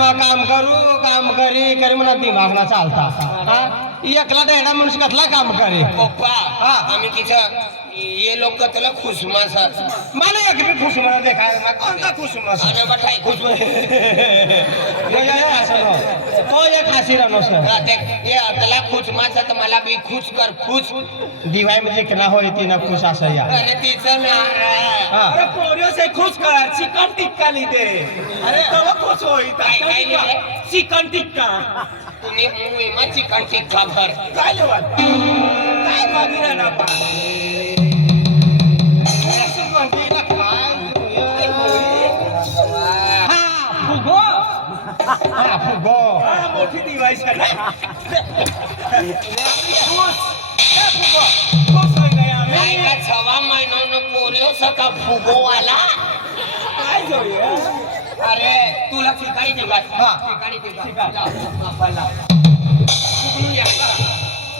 मग काम करी म्हणा दिमाग ना चालता हा एकला डेडा मनुष्य कसला काम करे पप्पा आम्ही तिथं ये लोक तुला खुशमास मला एक बी खुशमना देखाय मग कोणता खुशमस अरे बठाई खुशमास तो एक हसी रानो सर ये तुला खुशमास तर मला बी खुश कर खुश दिवाय म्हणजे किना होय ती ना खुश असं या अरे तिचं ना अरे पोरियो से खुश कर चिकन टिक्का लीदे अरे तव खुश होई काय चिकन टिक्का तुम्ही मुंबई चिकन टिक्का भर काय लेवल काय मागिरा ना पा मोठी डिवाइस है सवा महिन्यानं पोलिओ सका फुगो आला काय जोडी अरे तुला ठिकाणी देऊ ठिकाणी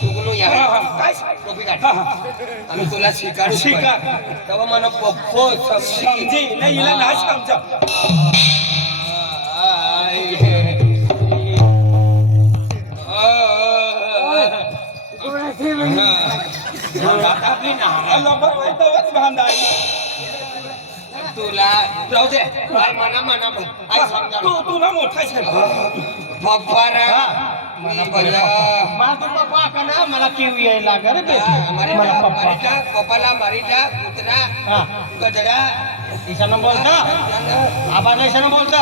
काय टोपी काढ आम्ही तुला शिकार तेव्हा मला पप्पो समजी नाही हिला नाही समजा तुला राहू दे मना तुला मोठा पप्पा पप्पा का ना मला किव यायला रे मला पप्पा पप्पाला मारीटा कुत्रा गजरा ईशान बोलता आबाला ईशान बोलता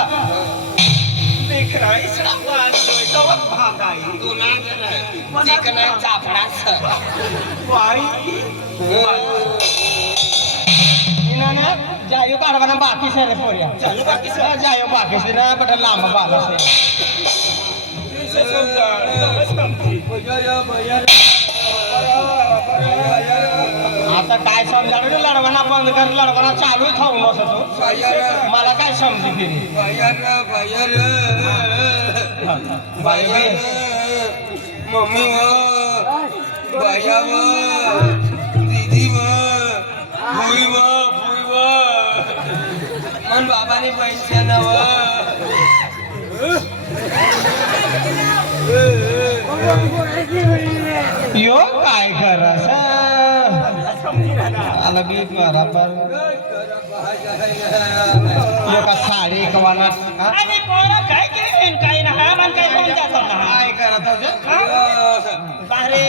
देख रहा है इसरा वांदोय तो भागाई तू ना चिकन चाफडास भाई इन्होंने जायो काढवाना बाकी से रे पोरिया जायो बाकी से ना बड़ा लांब बाला से इसे समझी आता काय समजावं रे लढवाना बंद कर लढवाना चालू थांबू नसतो मला काय समजी फिरी बायर मम्मी बाया दीदी भुई मन बाबाने पैसे यो काय करस आला बी बराबर यो का साडी कवाना आणि कोणा काय केन काय ना मन काय कोण जातो ना काय करत बारे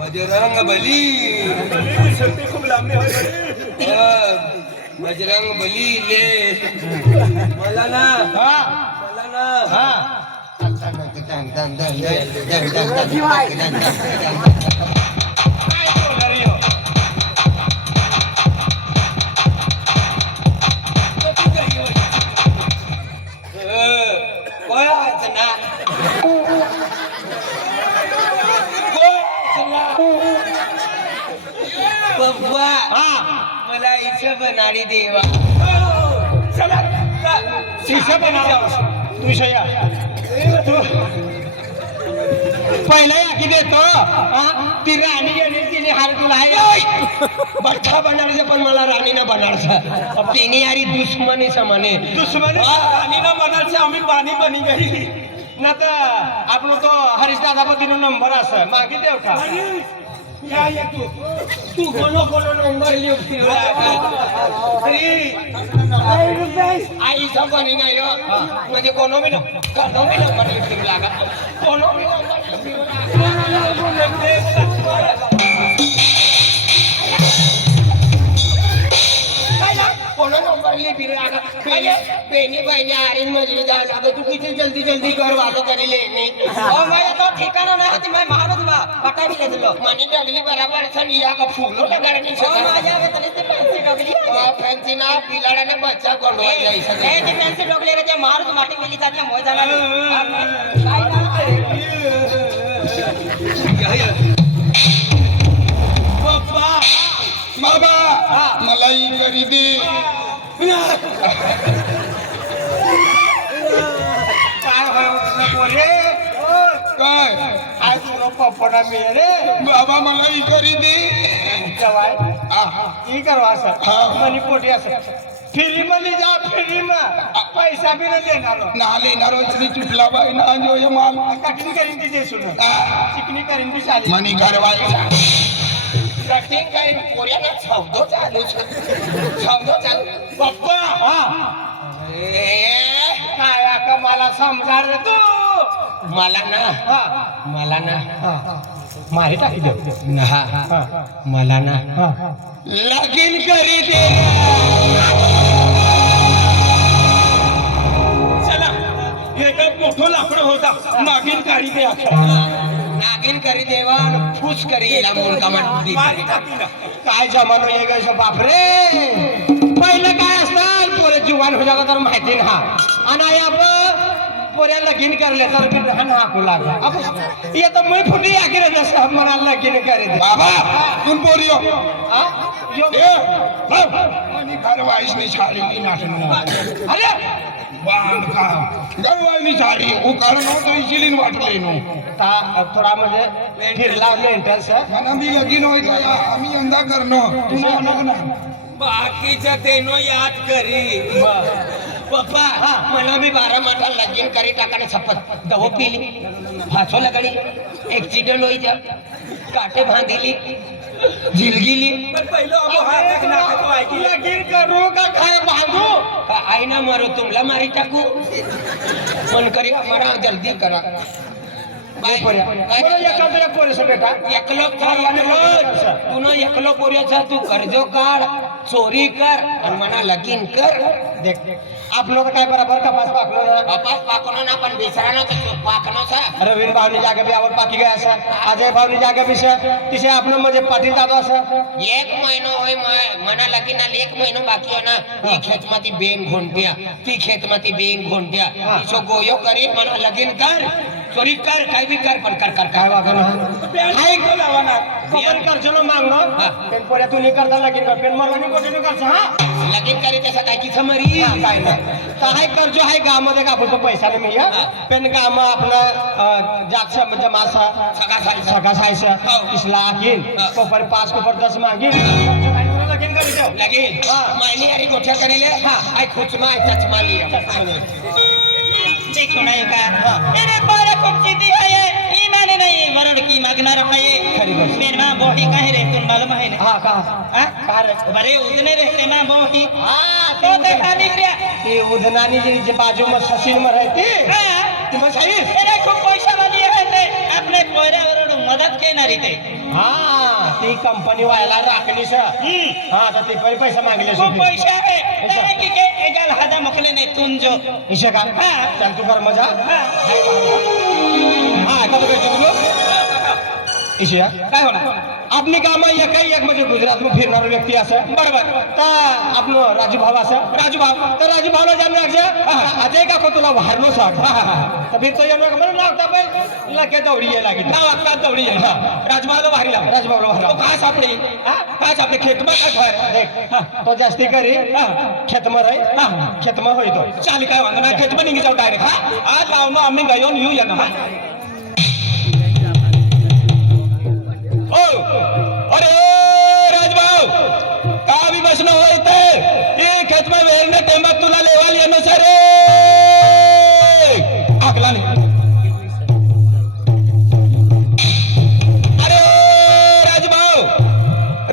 बजरंग बली सुट्टी खूप लांबी होय बजरंग बली ले मला ना मला इच्छा बनाडी देवा शीशा बनावा तुझ्या पहिला याकी देतो ती राणी गेली तिने हार तुला भट्टा बनायचं पण मला राणी न बनायचं तिने यारी दुश्मनी समाने दुश्मनी राणी ना बनायचं आम्ही पाणी बनी गई ना तर आपण तो हरीश दादापतीनो नंबर असं मागे देव का या तू कोणो नंबर लिहू आई बनी नाही म्हणजे कोनो बी नंबर लिखून लागा कोनो बी कोनो नंबर लिखून लागा बेनी बहनी आरीन मजली जाओ लागा तू किती जल्दी घर वालो करी लेनी मैं तो ठिकाना नहीं होती मैं मारो तुम पटा भी ले दिलो मनी डगली बराबर छन या का फूलो लगाने ओ माझ्या तने ते फॅन्सी डोगली फॅन्सी ना पिलाडाने बच्चा कोडवा जाई सके ए ते फॅन्सी डोगले रे ते मार तू माटी मिली जाती मोय जाणार काय पप्पा बाबा मलाई करी दे काय बोले काय आज तुला पप्पा मिळे बाबा मलाई करी दे जवाय ही करवा असं मनी पोटी असं फ्री मध्ये जा फ्री पैसा भी नाही देणार नाले नरोचरी चुटला बाई ना जो ये माल कठीण करीन ती जे सुन चिकनी करीन ती चालेल मनी घरवाईचा कठीण काही पोऱ्याला सौदो चालू पप्पा काय का मला समजा रे तू मला ना माही टाकी देऊ मला ना लगीन करी दे चला एक मोठं लाकड होता नागिन काढी दे नागिन करी देवा आणि फूस करी येला मुलगा म्हणते मारी टाकी ना काय जमानो ये गैस बापरे पहिलं काय असतं पोरे जुवान हो जागा तर माहिती ना आणि अब पोऱ्या लगीन करले तर बिहान हाकू लागा अब ये तो मैं फुटी आके रे सब मना लगीन करे दे बाबा तुम बोलियो हां यो ए मनी घरवाईस नहीं छाड़ी की नाटन अरे बांध का घरवाई नहीं छाड़ी वो करनो तो इसीलिए वाटले नो ता थोडा म्हणजे फिरला मेंटल्स मना भी लगीन होई तो आम्ही यंदा करनो तुम्ही म्हणू ना बाकीचं तेनो याद करी पप्पा मला मी 12 माठा लगीन करी टाकाने शपथ दहो पिली भाचो लगडी ऍक्सिडेंट होई जा काटे बांधिली झिलगिली पण पहिलं अबो हात नाक तो ऐकी लगीन करू का काय बांधू का आई ना मारो तुमला मारी टाकू मन करी हमारा जल्दी करा मला एखाद्या पोरीस बेटा एकलो तू एकलो पोऱ्याचा तू कर्जो काढ चोरी कर आणि मना लगीन कर देख आप लोग काय बराबर कपास पाकलो ना वापस पाकनो ना पण बिसरानो तो पाकनो सा रवीन भावनी जागे भी आवड पाकी गया सर अजय भावनी जागे भी सर तिसे आपण म्हणजे पाटील दादा सर 1 महिनो होय मना लगीनाला 1 महिनो बाकी हो ना ही खेतमाती बेन घोंट्या ती खेतमाती बेन घोंट्या तिसो गोयो करी मना लगीन कर चोरी कर काय भी कर पण कर काय वागण हाय तो लावना कोण करचनो मागनो पेन पोऱ्या तू नाही करता लगीन पेन मरवानी कोणी नाही करचा हा लगीन करी त्याचा काय की समरी काय नाही तर हाय कर्जो हाय गावामध्ये का आपण पैसा नाही मिळा पेन काम आपलं जागसा म्हणजे मासा सगळा सायसा इसला आखीन कोपर 5 कोपर 10 मागीन लगीन करी देऊ लगीन मायनी अरे गोठ्या करीले आय खुचमा आय चचमा लिया देखो नहीं का मेरे पारे खूब सीधी है ये ईमान नहीं वरुण की मगनर है खरी बात मेरे मां बोही कहे रे तुम मालूम है ना हां का हां का रे बरे उतने रहते मां बोही हां तो देखा नहीं रे ते उदनानी जे बाजू में ससीन में रहती हां तुम्हें सही मेरे खूब पैसा वाली है ते अपने पोरे वरुण मदद के ना रीते हां ती कंपनी वाला राखली सर हां तर ते पैसा मागले खूब पैसा है नहीं कि के एजल हदा मखले नहीं तुम जो इसे का हां चल तू कर मजा हां हां का तो चुकलो इसे काय होणार आपली काम एक म्हणजे गुजरात में फिरणार व्यक्ती असं बरोबर तर आपलं राजू भाव असं राजू भाव तर राजू भावला जाणं अजय का तुला वारनो सांग तर फिर तो येणार म्हणून लागता पण लगे दौडी यायला लागली नाव आता दौडी यायला राजभावला वारीला राजभावला वारला काय सापडे काय सापडे खेतमा काय घर देख तो जास्ती करी खेतमा रही खेतमा होई तो चाली काय वांग ना खेतमा निघी जाऊ डायरेक्ट आज लावणं आम्ही गयोन येऊ या ना ओ अरे राजभाऊ का भी बसनो होय तर ये खेत में वेरने टेंबा तुला लेवाल येनो सरे आकला नाही अरे राजभाऊ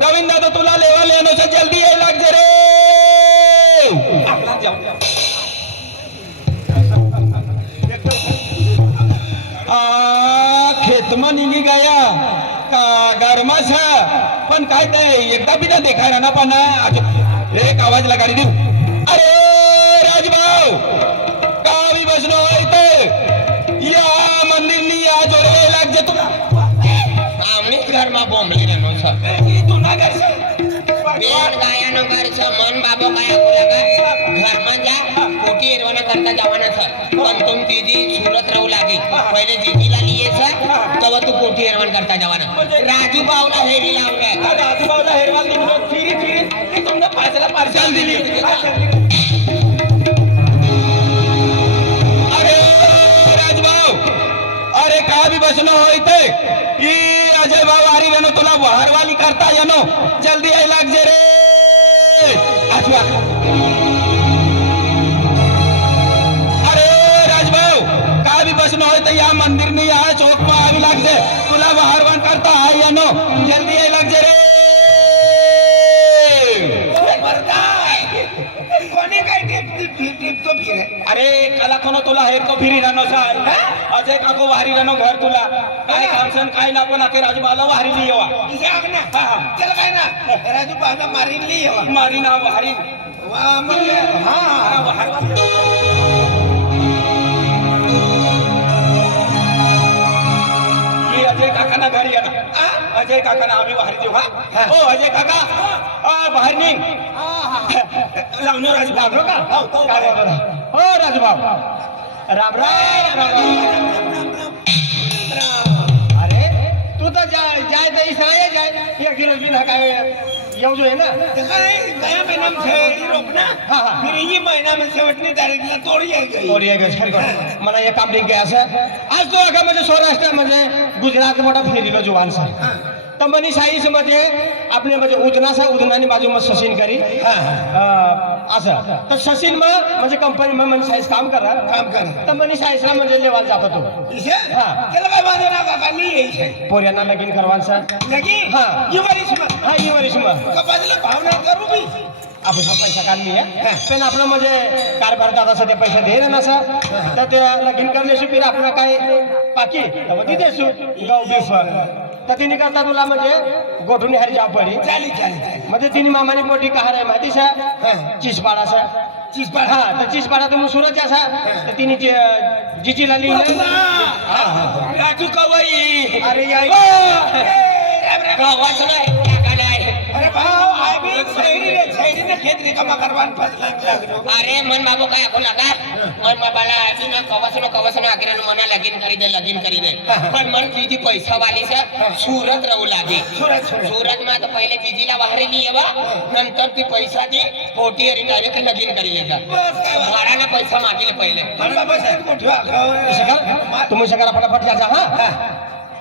रविंद्र तो तुला लेवाल येनो से जल्दी ये लाग जे रे आपला जाऊ खेत में निघी गया का गरमास पण काय ते एकदा बी ना देखाय ना पण एक आवाज लगाडी देऊ अरे राजभाऊ का भी बसनो होय तर या मंदिर नी या जोडे लागजे तुला आमनी घर में बोंबली रेनो छ तू ना घर से बेन गायानो घर छ मन बाबो काय आपला घर में जा कोटी एरवाना करता जावाना छ पण तुम दीदी सुरत रहू लागी पहिले दीदीला लिए छ तब तू कोटी एरवान करता जावाना राजू बावला हेरी लावलाय आजूबाजूला हेरवाल निघून फिरी फिरी ती तुमच्या पायसाला पार्सल दिली अरे राजभाऊ अरे का भी बसनो होय ते ई अजय भाऊ आरी रेनो तुला वारवाली करता येनो जल्दी आई लाग जे रे आजवा મંદિરની આ ચોકમાં આવી લાગશે તુલા બહારવાન કરતા આઈ એનો જલ્દી આઈ લાગજે રે कोणी काय टिपतो फिरे अरे काला कोण तुला हेर तो फिरी राहणो साल अजय काको वारी राहणो घर तुला काय काम सन काय ना पण आखे राजूबाला वारी ली येवा याग ना त्याला काय ना राजू बाबा मारीन ली मारी ना वारी वा म्हणजे हा ही अजय काकाना घरी येणार अजय काकाना आम्ही बाहेर देऊ हा हो अजय काका बाहेर निघ लावणं राजू लागलो का हो राजू बाब राम राम अरे तू तर जाय तर इसराय जाय एक दिवस बिना काय येऊ जो आहे ना काय गया महिना में रोपना हाँ, हाँ. फिर ये महीना में शेवटनी तारीखला तोडी आहे गई और ये घर मला एक काम लिख गया सर आज तो अगं म्हणजे सौराष्ट्र म्हणजे गुजरात मोठा फेरीलो जुवान सर तर मनी साईस मध्ये आपले म्हणजे उदनासा उदनानी बाजू मध्ये सचिन करी असं तर सचिन मग म्हणजे कंपनी मध्ये मनी साईस काम करा तर मनी साईसला म्हणजे लेवाल जातो तो इसे हाँ. त्याला काय बांधून का नाही यायचे पोऱ्यांना लगीन करवान सर लगी हाँ. युवरीश मग हा ही वरिश मग कपाजला भावना करू मी आपण हा पैसा काढली आहे पण आपलं म्हणजे कारभार दादा ते पैसे दे ना सर तर ते लगीन करण्याशी फिर आपलं काय पाकी ती देसू गाव बिफ तर तिने करता तुला म्हणजे गोठून हरी जाव पडी चाली म्हणजे तिने मामानी मोठी कहार आहे माहिती सर चिसपाडा सर चिसपाडा हा तर चिसपाडा तुम्ही सुरत असा तर तिने जिजीला लिहिलं राजू कवई अरे याय गावाचं नाही लागा नाही अरे भाऊ आय बी शैरीने खेत रिकामा करवान फसला लागलो अरे मन बाबू काय आपण लागा मन बाबाला आजी ना कवसन आग्रह मना लगीन करी दे पण मन दीदी पैसा वाली से सूरत रहू लागे सूरत में तो पहले दीदीला बाहेर नहीं येवा नंतर ती पैसा दी पोटी अरी डायरेक्ट लगीन करी लेगा मारा ना पैसा मागिले पहिले पण बाबा साहेब मोठवा तुम्ही सगळा फटाफट जायचा हा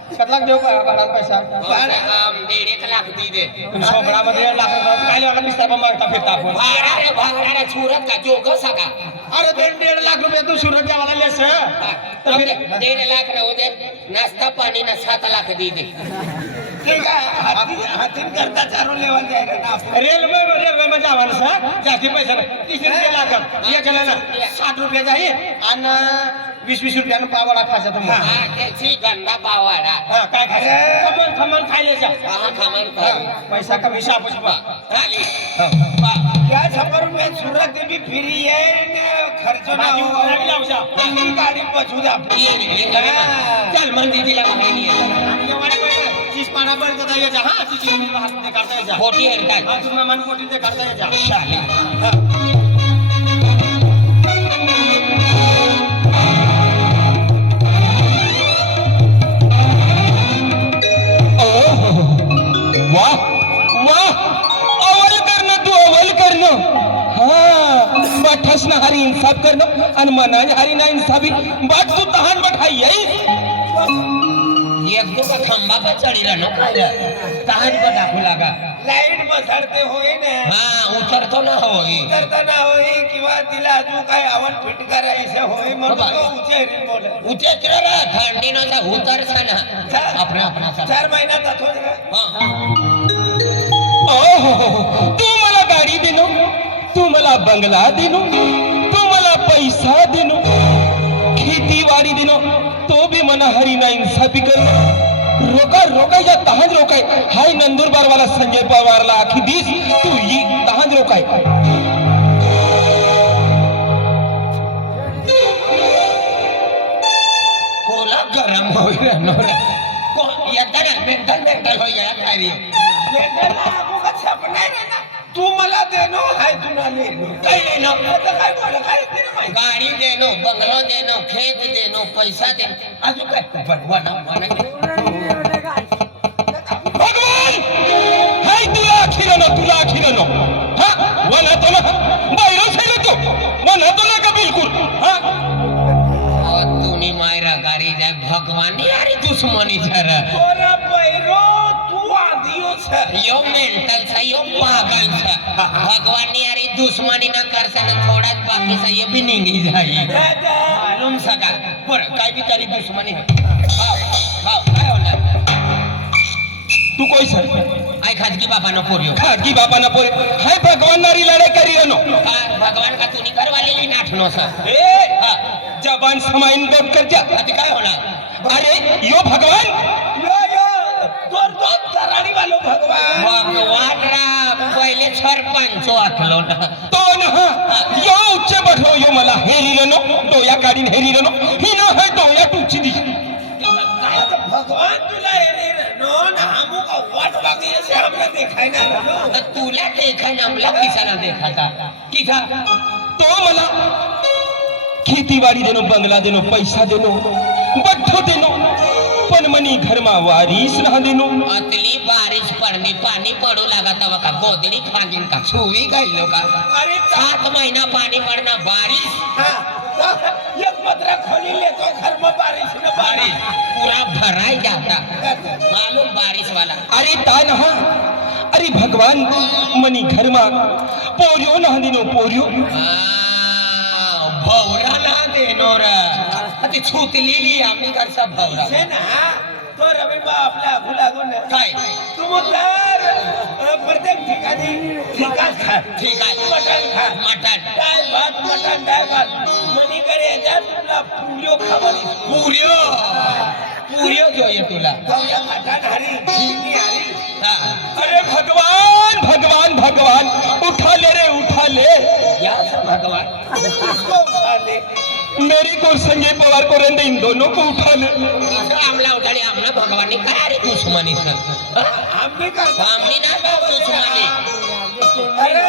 कटलाक देऊ का भाडा पैसा 1.5 लाख दी दे सोबळामध्ये लाख काय लागा दिसता मागता फिरता आपण भाड़ा रे सूरत का जोग सका अरे 1.5 लाख रुपये तू सुरत जावाला लेस तर फिर 1.5 लाख राहू दे नाश्ता पाणी ना 7 लाख दी दे ठीक आहे हातीन करता चालू लेवल जायला ना रेल्वे मध्ये आव्हान सर जास्ती पैसा नाही 30 लाख एक ना 60 रुपये जाईल आणि 20 रुपयानं पावडा खायचा तुम्हाला हा त्याची गंगा पावाडा हा काय खायचं खमण खायला जा हा खमण कर पैसा कमी शापूस खाली या 100 रुपये सूरत देवी फ्री आहे न खर्च ना हो आपली गाडी बसू दे आपली चल मन दीदीला माहिती चीज पाना पण करता यायचा हा चीज हात ते काढता यायचा खोटी आहे काय हा तुम्ही मन कोटी ते काढता यायचा शाली वाह वाह अवल करणं तू अवल करणं हा बाठसना हारी इंसाफ करणं आणि मनाज हारी ना इंसाफी बाट तू तहान बट हाई एक दो का खंबा पर चढ़ी रहना कहां को डाकू लगा लाईट बसडते होई ना हाँ उतर तो ना होई उतरता ना होई किंवा तिला अजून काय आवन फिट करायचं होई म्हणून तो उचेरी बोले उचे चला ठंडी न सा उतर सा ना अपना अपना सा 4 महिन्यात होत रे हाँ ओहो तू मला गाडी देनो तू मला बंगला देनो तू मला पैसा देनो खेतीवाडी देनो तो भी मना हरी ना इंसाफी कर रोका या तहाज रोकाय हाय नंदुरबार वाला संजय पवारला आखी दिस तू ही तहाज रोकाय कोला गरम हो रहनो रे को ये तर मेंटल हो गया थारी आपको का सपना है ना तू मला देनो हाय तुला लेनो काही नाही ना आता काय बोला काय देनो माहिती गाड़ी देनो बंगलो देनो खेत देनो पैसा देनो अजून काय बनवाना भगवान हाय तुला अखिरनो हा वना तो ना बाहेर सेले तू वना तो ना का बिलकुल हा तूने मायरा गाड़ी दे भगवान यारी दुश्मनी जरा तोरा पैरो तू आदियो छे यो मेंटल था यो पागल था भगवान यारी दुश्मनी ना कर सके थोड़ा बाकी से ये भी नहीं जाए मारो मारून सका बरं काय बी तरी दुश्मनी काय होणार तू कोई सर आई खाजगी बाबानं पोरियो खागी बाबा ना पोरे हाय भगवान नारी लड़ाई करियो नो का भगवान का तुनी घर वाले नाठनो सर ए जबान समाइन बोल कर जा आता काय होणार अरे यो भगवान तो तराडी वालो भगवान भगवान राम पहिले सरपंच वाटलो ना तो ना यो उच्च बढ़ो यो मला हेरिलो नो डोया काढीन हेरिलो नो ही न है डोया टुची दी आता भगवान तुला येणे नो ना हमू का वाट बाकी से हमने देखाय ना नो तर तुला देखा नमला किसाना देखा था किसा तो मला खेतीवाड़ी देनो बंगला देनो पैसा देनो बट्ठो देनो पण मनी घर मा वारीस ना देनो अतली बारिश पडली पाणी पडू लागा तवा का गोदडी फांदीन का सुई गईलो का अरे 7 महीना पानी पड़ना बारिश हां एक पत्रा खोली ले तो घर में बारिश न बारिश पूरा भराई जाता मालूम बारिश वाला अरे ता नहा अरे भगवान मनी घर मा पोरियो ना देनो पोरियो भौरा ना देनो रे ती छुटलेली आम्ही घरचा भौरा से ना तो रवी बा आपल्या आगू लागून काय तुम तर प्रत्येक ठिकाणी ठिकाण खा ठीक आहे मटण खा मटण डाळ भात मटण डाळ भात मनीकडे येतात तुला पुरियो खावाली पुरियो જોઈએ तुला गवया मटण हरी खिरनी हरी हा. अरे भगवान भगवान भगवान उठा ले रे उठा ले या भगवान किसको उठा ले मेरी को संजय पवार को रेंदे इन दोनों को उठा ले आमला उठाले आमला भगवान ने काय रे दुश्मनी सर हमने का आमनी ना का दुश्मनी अरे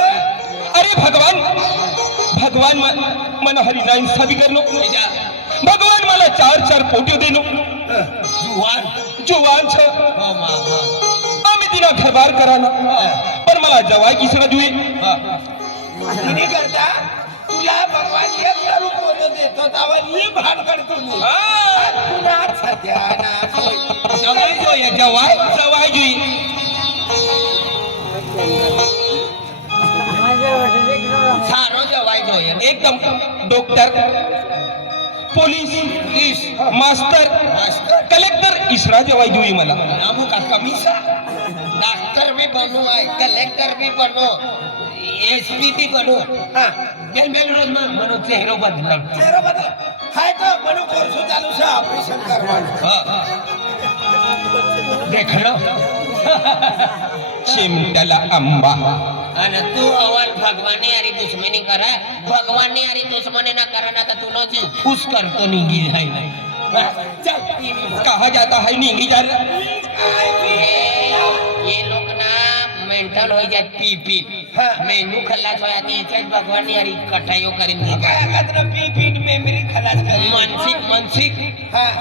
अरे भगवान भगवान मन हरी नाइन सभी करनो इजा भगवान मला 4 पोटियो देनो जुवान जुवान छ हो मा आम्ही तिला घरबार कराना पण मला जवाय किसरा जुई तिने करता तुला भगवान एक दारू पोरं देतो तावर ही भाड करतो मी तुला सत्यानाश होईल. जवाई જોઈએ जवाई जवाय जुई सारो जवाई જોઈએ एकदम डॉक्टर पोलीस मास्तर कलेक्टर इसरा जवाई जुई मला नामू का कमीसा डॉक्टर भी बनो है कलेक्टर भी बनो एसपी भी बनो हां बेल बेल रोज मनो चेहरो बदल चेहरा बदल हाय तो मनु कोर्स चालू છે ऑपरेशन करવાનું देख लो चिमटला आंबा અને તું અવાલ ભગવાનની હારી દુશ્મની કરે ભગવાનની હારી દુશ્મની ના કરે ના તો તું નો જીવ ખુશ કરતો નીંગી જાય चल कहा जाता है नींगी जा ये लोग ना मेंटल हो जात पी पी मेनू खल्लास होया ती याच्यात भगवाननी हारी कटायो करीन काय कदर पी पी मेमरी खलास करी मानसिक मानसिक हां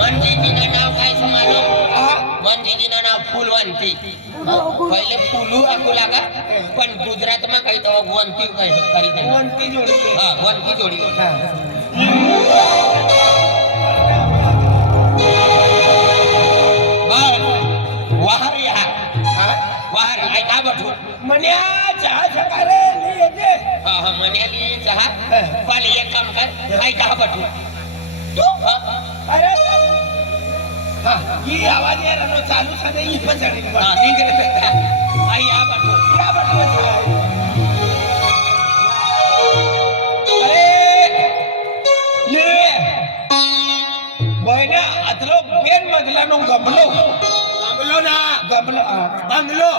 मनजीजीना नाव काय समालो मनजीजीना नाव फुलवंती पहिले फुलू आखू लागा पण गुजरात માં કઈ તો વંતી કરી દે वंती जोडी હા વંતી જોડી वाहर या वाहर आई का बठू मन्या चहा सकारे लिए दे हा हा मन्याली चहा पण एक काम कर आई का बठू तू अरे हां ही आवाज यार नो चालू सदे ही पचडी हा निंगरे आई या बठू या बटवा अरे ये बहिणा अतलो बेन मधला नो गमलो गमलो ना गमलो बंगलो